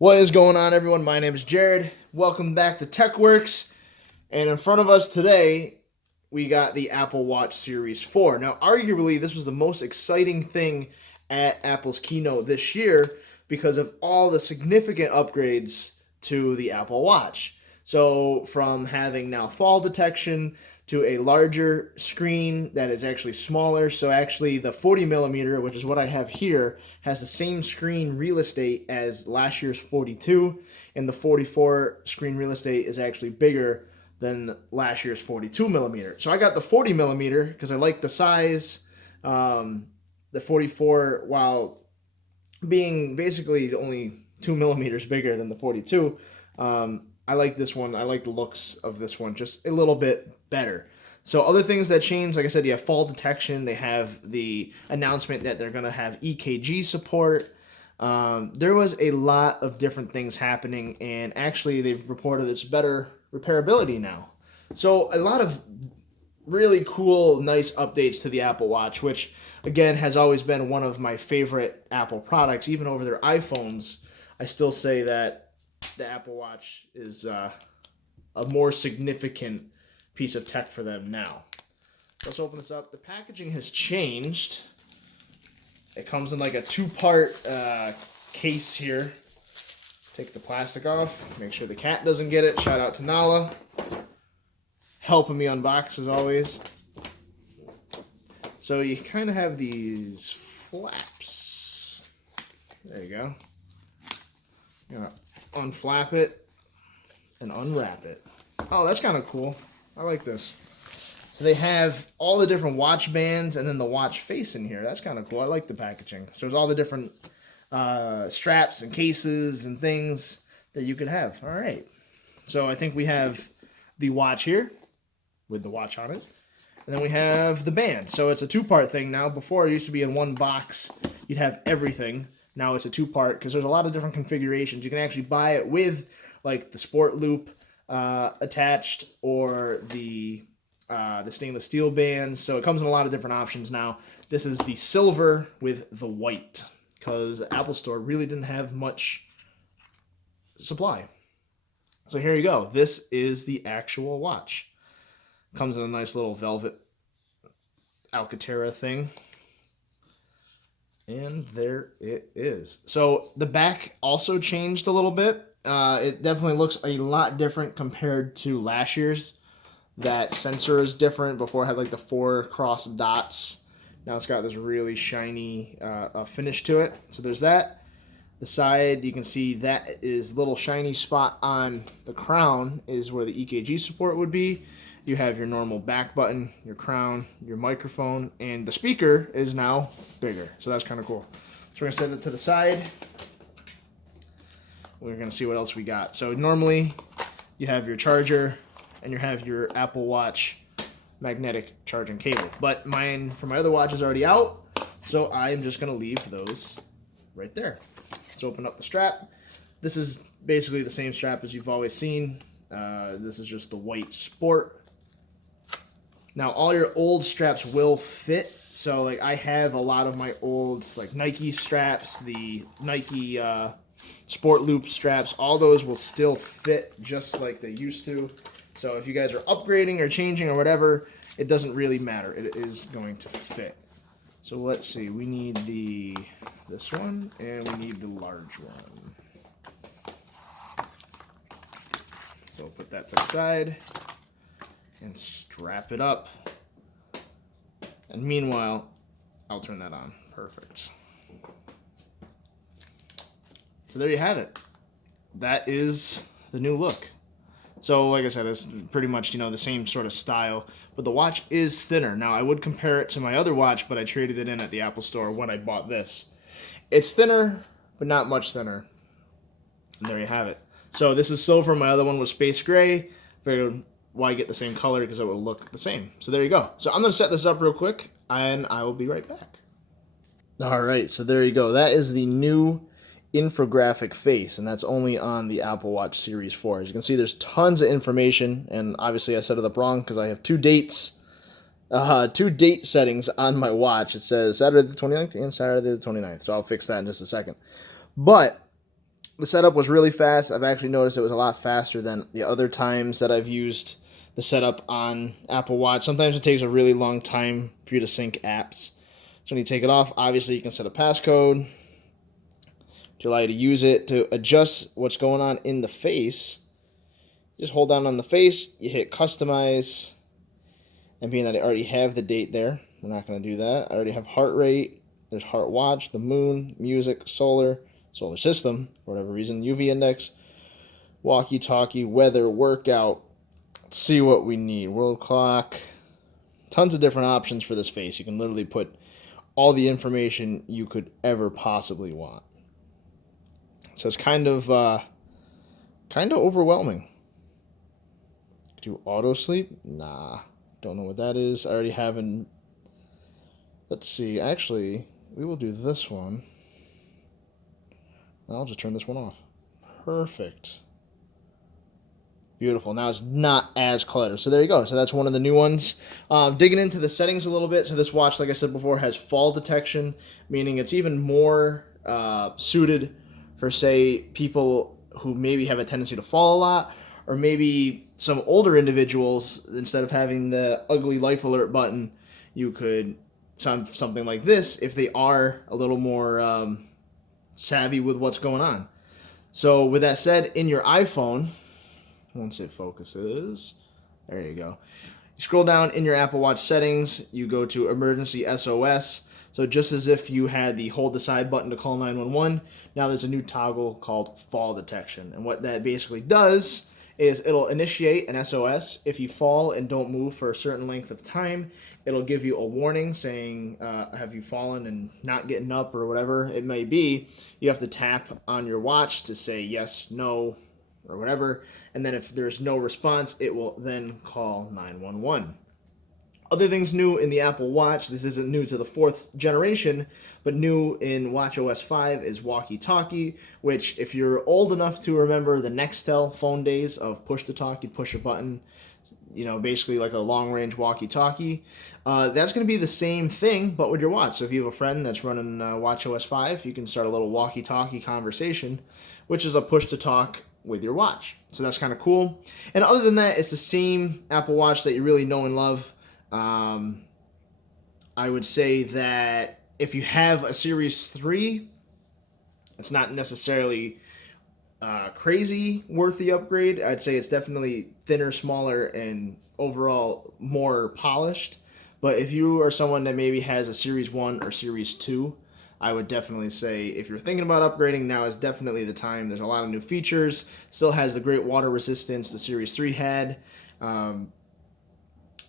What is going on, everyone? My name is Jared. Welcome back to TechWorks. And in front of us today, we got the Apple Watch Series 4. Now, arguably, this was the most exciting thing at Apple's keynote this year because of all the significant upgrades to the Apple Watch. So, from having now fall detection to a larger screen that is actually smaller. So, actually, the 40 millimeter, which is what I have here, has the same screen real estate as last year's 42, and the 44 screen real estate is actually bigger than last year's 42 millimeter. So I got the 40 millimeter because I like the size. The 44, while being basically only 2 millimeters bigger than the 42, I like this one. I like the looks of this one just a little bit better. So other things that change, like I said, you have fall detection. They have the announcement that they're going to have EKG support. There was a lot of different things happening, and actually they've reported it's better repairability now. So a lot of really cool, nice updates to the Apple Watch, which again has always been one of my favorite Apple products. Even over their iPhones, I still say that the Apple Watch is a more significant piece of tech for them now. Let's open this up. The packaging has changed. It comes in like a two-part case here. Take the plastic off. Make sure the cat doesn't get it. Shout out to Nala. Helping me unbox as always. So you kind of have these flaps. There you go. You're gonna unflap it and unwrap it. Oh, that's kind of cool. I like this. So they have all the different watch bands and then the watch face in here. That's kind of cool. I like the packaging. So there's all the different straps and cases and things that you could have. All right. So I think we have the watch here with the watch on it. And then we have the band. So it's a two-part thing now. Before it used to be in one box. You'd have everything. Now it's a two-part because there's a lot of different configurations. You can actually buy it with like the sport loop attached or the stainless steel bands. So it comes in a lot of different options now. This is the silver with the white because Apple Store really didn't have much supply. So here you go. This is the actual watch. Comes in a nice little velvet Alcantara thing. And there it is. So the back also changed a little bit. It definitely looks a lot different compared to last year's. That sensor is different. Before it had like the 4 cross dots. Now it's got this really shiny finish to it. So there's that. The side, you can see that is little shiny spot on the crown is where the EKG support would be. You have your normal back button, your crown, your microphone, and the speaker is now bigger. So that's kind of cool. So we're going to set that to the side. We're going to see what else we got. So normally you have your charger and you have your Apple Watch magnetic charging cable. But mine, for my other watch, is already out. So I'm just going to leave those right there. Let's open up the strap. This is basically the same strap as you've always seen. This is just the white sport. Now, all your old straps will fit. So, like, I have a lot of my old, like, Nike straps, the Nike Sport Loop straps. All those will still fit just like they used to. So, if you guys are upgrading or changing or whatever, it doesn't really matter. It is going to fit. So, let's see. We need this one, and we need the large one. So, we'll put that to the side and strap it up. And meanwhile, I'll turn that on. Perfect. So there you have it. That is the new look. So like I said, it's pretty much, the same sort of style, but the watch is thinner. Now I would compare it to my other watch, but I traded it in at the Apple Store when I bought this. It's thinner, but not much thinner. And there you have it. So this is silver. My other one was space gray. Figured why get the same color because it will look the same. So there you go. So I'm going to set this up real quick and I will be right back. All right, so there you go. That is the new infographic face, and that's only on the Apple Watch Series 4. As you can see, there's tons of information, and obviously I set it up wrong because I have two date settings on my watch. It says Saturday the 29th and Saturday the 29th, so I'll fix that in just a second. But The setup was really fast. I've actually noticed it was a lot faster than the other times that I've used the setup on Apple Watch. Sometimes it takes a really long time for you to sync apps. So when you take it off, obviously you can set a passcode to allow you to use it to adjust what's going on in the face. Just hold down on the face, you hit customize, and being that I already have the date there, we're not going to do that. I already have heart rate, there's heart watch, the moon, music, solar system, for whatever reason, UV index, walkie-talkie, weather, workout. Let's see what we need. World clock. Tons of different options for this face. You can literally put all the information you could ever possibly want. So it's kind of overwhelming. Do auto sleep? Nah, don't know what that is. I already have an. Let's see. Actually, we will do this one. I'll just turn this one off. Perfect. Beautiful. Now it's not as cluttered. So there you go. So that's one of the new ones. Digging into the settings a little bit. So this watch, like I said before, has fall detection, meaning it's even more suited for, say, people who maybe have a tendency to fall a lot, or maybe some older individuals. Instead of having the ugly life alert button, you could something like this if they are a little more savvy with what's going on. So with that said, in your iPhone, once it focuses, there you go. You scroll down in your Apple Watch settings, you go to emergency SOS. So just as if you had the hold the side button to call 911, now there's a new toggle called fall detection. And what that basically does is it'll initiate an SOS. If you fall and don't move for a certain length of time, it'll give you a warning saying, have you fallen and not getting up, or whatever it may be. You have to tap on your watch to say yes, no, or whatever. And then if there's no response, it will then call 911. Other things new in the Apple Watch, this isn't new to the 4th generation, but new in WatchOS 5 is walkie-talkie, which if you're old enough to remember the Nextel phone days of push-to-talk, you'd push a button, you know, basically like a long-range walkie-talkie. That's going to be the same thing, but with your watch. So if you have a friend that's running WatchOS 5, you can start a little walkie-talkie conversation, which is a push-to-talk with your watch. So that's kind of cool. And other than that, it's the same Apple Watch that you really know and love. I would say that if you have a Series 3, it's not necessarily crazy worth the upgrade. I'd say it's definitely thinner, smaller, and overall more polished. But if you are someone that maybe has a Series 1 or Series 2, I would definitely say if you're thinking about upgrading, now is definitely the time. There's a lot of new features. Still has the great water resistance the Series 3 had.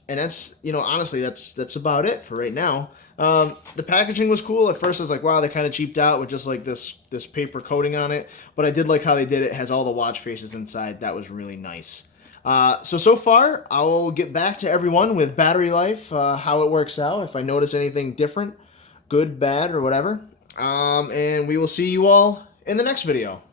And that's, you know, honestly, that's about it for right now. The packaging was cool. At first I was like, wow, they kind of cheaped out with just like this paper coating on it. But I did like how they did it. It has all the watch faces inside. That was really nice. So far, I'll get back to everyone with battery life, how it works out, if I notice anything different, good, bad, or whatever. And we will see you all in the next video.